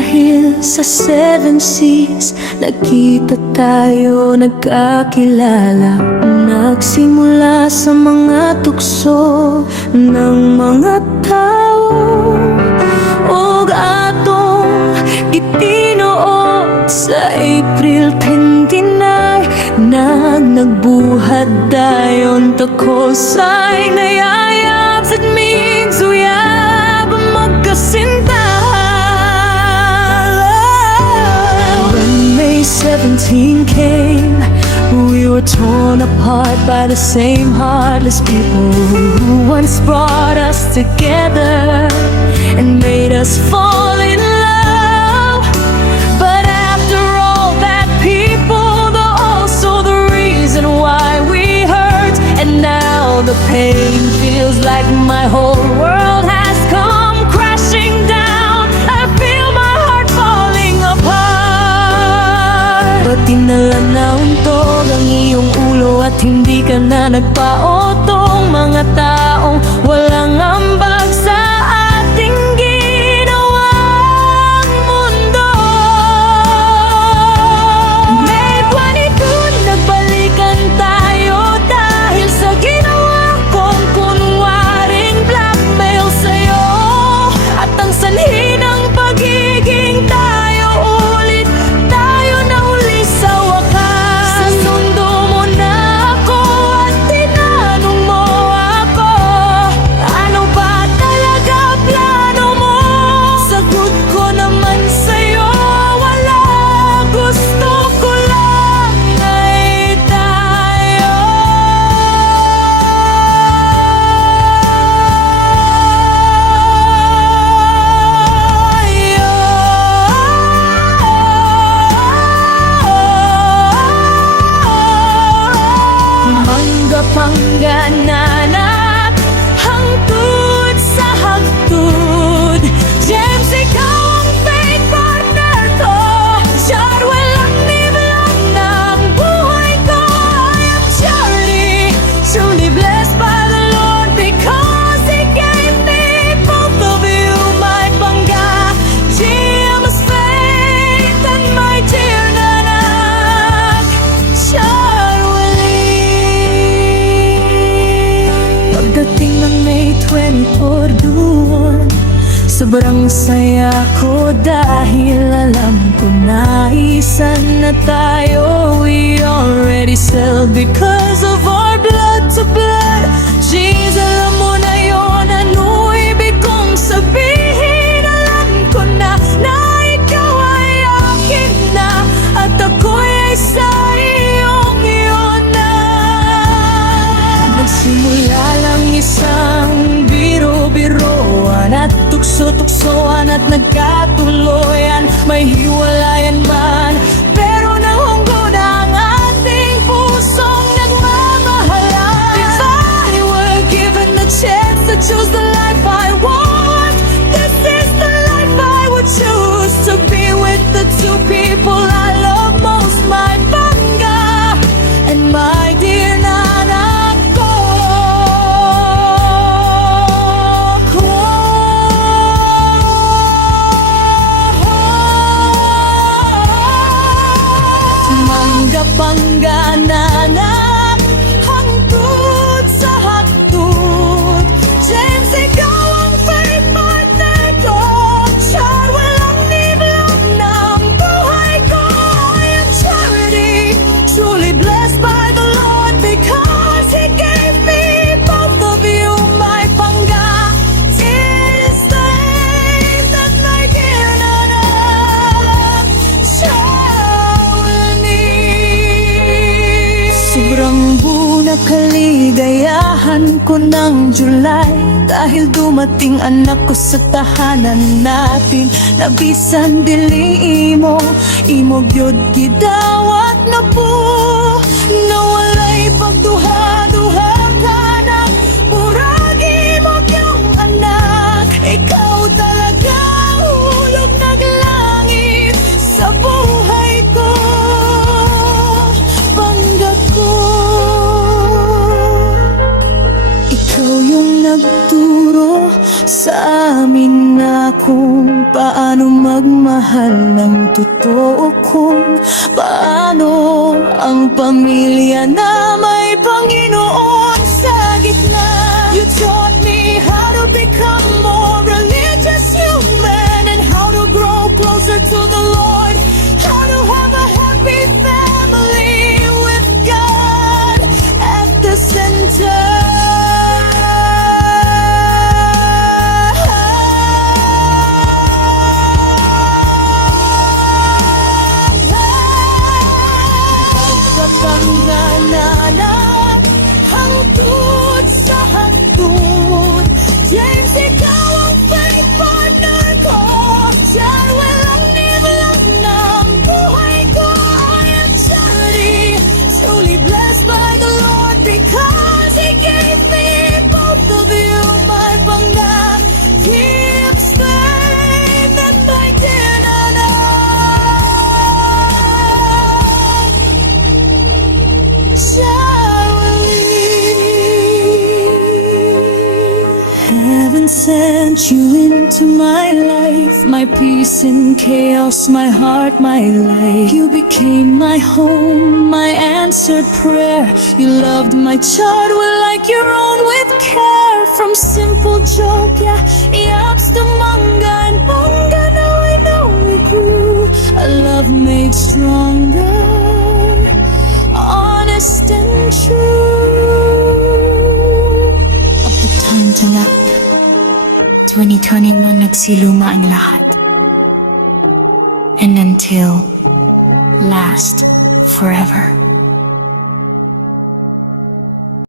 Dahil sa 7 seas, nagkita tayo, nagkakilala. Nagsimula sa mga tukso ng mga tao, ug atong itinuod sa April 29. Nagbuhat dayon tako sa'y nayayap sa ming suyab magkasinta. When May 17 came, we were torn apart by the same heartless people who once brought us together and made us fall in love. But after all that, people, they're also the reason why we hurt. And now the pain feels like my whole world has come crashing down. I feel my heart falling apart. Pati nalanauntog ang iyong ulo at hindi ka na nagpaotong. Mga taong walang ambag sa ating ginawang mundo. May 22, nagbalikan tayo dahil sa ginawa kong kunwaring blackmail sa'yo. At ang sanhi ng pagiging tayo ulit, tayo na uli sa wakas. Sinundo mo na ako at tinanong mo ako, ano ba talaga plano mo? Sagot ko naman sa'yo, wala, gusto ko lang ay tayo. Mangga-pangganan hangtod sa hagtod. James, ikaw ang fate partner ko. Char, walang niblog ng buhay ko. I am Charlie, truly blessed by the Lord, because He gave me both of you, my pangga. James, faith and my dear nanak, Charlie. Pagdating ng May 24 doon, sobrang saya ko dahil alam ko na isa na tayo. We already settled because of our blood to blood. Jeez, alam mo na yun, ano ibig kong sabihin? Alam ko na ikaw ay akin na, at ako'y ay sa iyong yun na. Nagsimula lang isang biro-biroan at tukso-tuksoan at nagkatuloyan. May hiwalayan man, pero nahunggo na ang ating pusong nagmamahalan. If I were given the chance to choose the life I want, this is the life I would choose. To be with the two people I love most, my pangga and my dear nanak ko. Mangga-pangganan hangtod sa hagtod. James, ikaw ang fate partner ko. Char, walang niblog ng buhay ko. I am Charity, truly blessed by the Lord, because He gave me both of you, my pangga. Is the name that my dear nanak, Charity. Sobrang buo na kaligayahan ko ng July, dahil dumating anak ko sa tahanan natin. Nabisan dili imo gyud gidawat na po, nawalay pagduha-duha ka ng murag imo yung anak. Ikaw talaga hulog naglangit sa buhay ko, pangga ko. Ikaw yung nagturo sa amin na kung kung paano magmahal ng totoo, kung paano ang pamilya na may Panginoon sa gitna. You taught me how to become more religious human, and how to grow closer to the Lord, how to have a happy family with God at the center. Pagkakangananan, hangtod sa hangtod, James, ikaw ang faith partner ko. Diyan walang nilalang ng buhay ko. I am Charity, truly blessed by the Lord, because He gave me both of you. My pangarap gives faith and my dinner. Heaven sent you into my life, my peace in chaos, my heart, my life. You became my home, my answered prayer. You loved my child like your own with care. From simple joke, yeah, yaps to manga and manga. Now I know we grew a love made stronger, honest and true. Up the time to lap 2020 mo nagsiluma ang lahat. And until last forever.